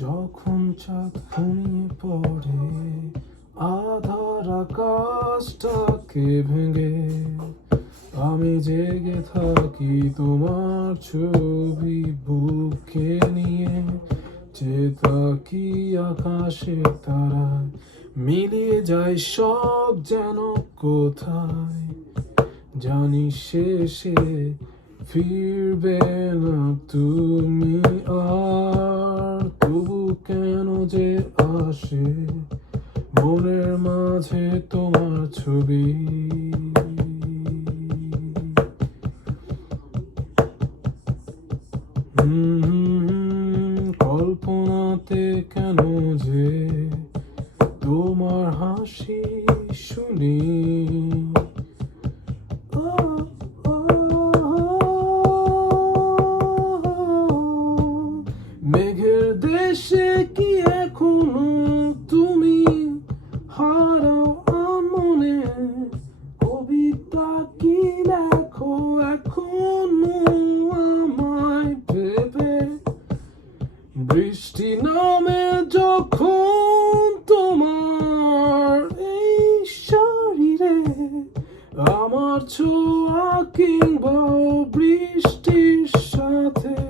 যখন চাঁদ ঘুমিয়ে পড়ে আধার আকাশটাকে ভেঙে, আমি জেগে থাকি তোমার ছবি বুকে নিয়ে, যে তাকি আকাশে তারায় মিলিয়ে যায় সব যেন কোথায়, জানি শেষে ফিরবে না তুমি আর, তবু কেন যে আসে মনের মাঝে তোমার ছবি। কল্পনাতে কেন যে তোমার হাসি শুনি, মেঘের দেশে কি এখনো তুমি হারাও মনে, কবিতা কি লেখো এখনো আমায় ভেবে, বৃষ্টি নামে যখন তোমার এই শরীরে, আমার ছোঁয়া কিংবা বৃষ্টির সাথে